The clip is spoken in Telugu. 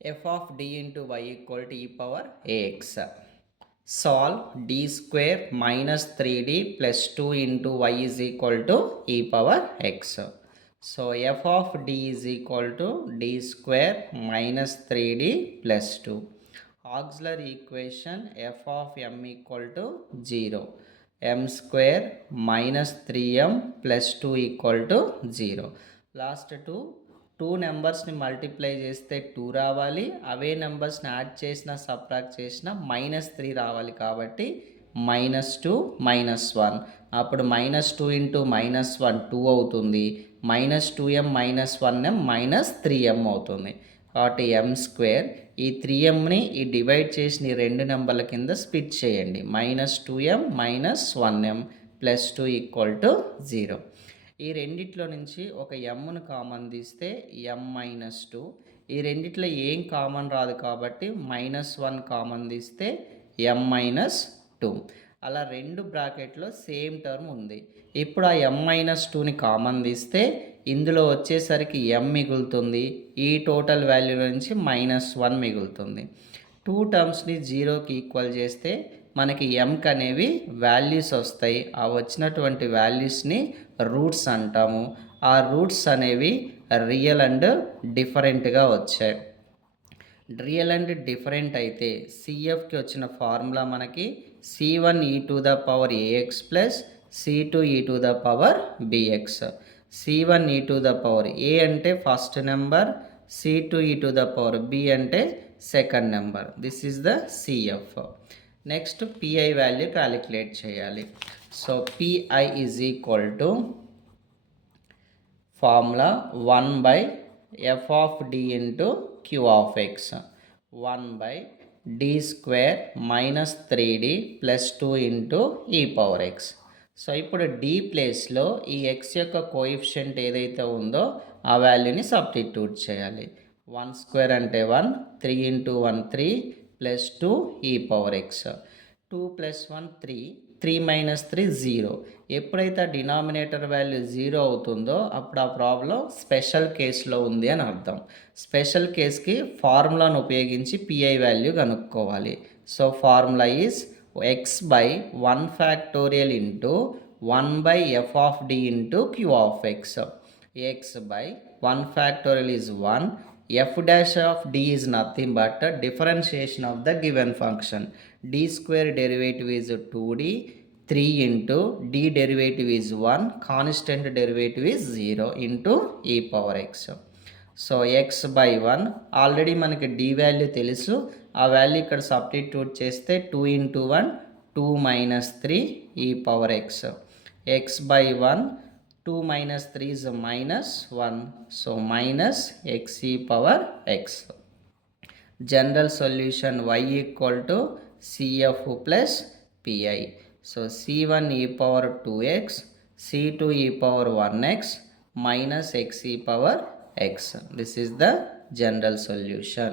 f of d into y equal to e power ax. Solve d square minus 3d plus 2 into y is equal to e power x. So f of d is equal to d square minus 3d plus 2. Auxiliary equation f of m equal to 0. M square minus 3m plus 2 equal to 0. Last two నెంబర్స్ని మల్టిప్లై చేస్తే 2 రావాలి, అవే నెంబర్స్ని యాడ్ చేసిన సబ్ట్రాక్ట్ చేసిన -3 రావాలి. కాబట్టి -2 -1, అప్పుడు -2 ఇంటూ -1 2 అవుతుంది, -2m -1m -3m అవుతుంది. కాబట్టి m స్క్వేర్ ఈ 3mని ఈ డివైడ్ చేసిన ఈ రెండు నెంబర్ల కింద స్ప్లిట్ చేయండి. -2m -1m plus 2 equal to 0. ఈ రెండిట్లో నుంచి ఒక ఎమ్ను కామన్ తీస్తే m-2. ఈ రెండిట్లో ఏం కామన్ రాదు కాబట్టి -1 కామన్ తీస్తే m-2. అలా రెండు బ్రాకెట్లో సేమ్ టర్మ్ ఉంది. ఇప్పుడు ఆ m-2ని కామన్ తీస్తే ఇందులో వచ్చేసరికి m మిగులుతుంది, ఈ టోటల్ వాల్యూ నుంచి -1 మిగులుతుంది. టూ టర్మ్స్ని 0కి ఈక్వల్ చేస్తే మనకి mకి అనేవి వాల్యూస్ వస్తాయి. ఆ వచ్చినటువంటి వాల్యూస్ని రూట్స్ అంటాము. ఆ రూట్స్ అనేవి రియల్ అండ్ డిఫరెంట్గా వచ్చాయి. రియల్ అండ్ డిఫరెంట్ అయితే సిఎఫ్కి వచ్చిన ఫార్ములా మనకి c1e to the power ax plus c2e to the power bx. c1e to the power a అంటే first number, c2e to the power b అంటే second number. This is the CF. Next PI value calculate చేయాలి. So PI is equal to formula 1/f of d into q of x, 1/d square minus 3d plus 2 into e power x. So ఇప్పుడు d ప్లేస్లో ఈ x యొక్క కోఎఫిషియంట్ ఏదైతే ఉందో ఆ వాల్యూని సబ్స్టిట్యూట్ చేయాలి. 1 స్క్వేర్ అంటే 1, 3 ఇంటూ 1 3 ప్లస్ 2 ఈ పవర్ x. 2 plus 1 3, 3 minus 3 0. ఎప్పుడైతే డినామినేటర్ వాల్యూ 0 అవుతుందో అప్పుడు ఆ ప్రాబ్లం స్పెషల్ కేసులో ఉంది అని అర్థం. స్పెషల్ కేస్కి ఫార్ములాను ఉపయోగించి పిఐ వాల్యూ కనుక్కోవాలి. So formula is x/1 factorial into 1/f of d into q of x. x/1 factorial is 1. f dash of d is nothing but a differentiation of the given function. d square derivative is 2d, 3 into d derivative is 1, constant derivative is 0 into e power x. So x/1 already మనకి d వాల్యూ తెలుసు, ఆ వాల్యూ ఇక్కడ సబ్స్టిట్యూట్ చేస్తే 2 into 1 2 minus 3 e power x. x/1 2 minus 3 is minus 1. So minus x e power x. General solution y equal to cf plus pi. So c1 e power 2x, c2 e power 1x minus x e power x. This is the general solution.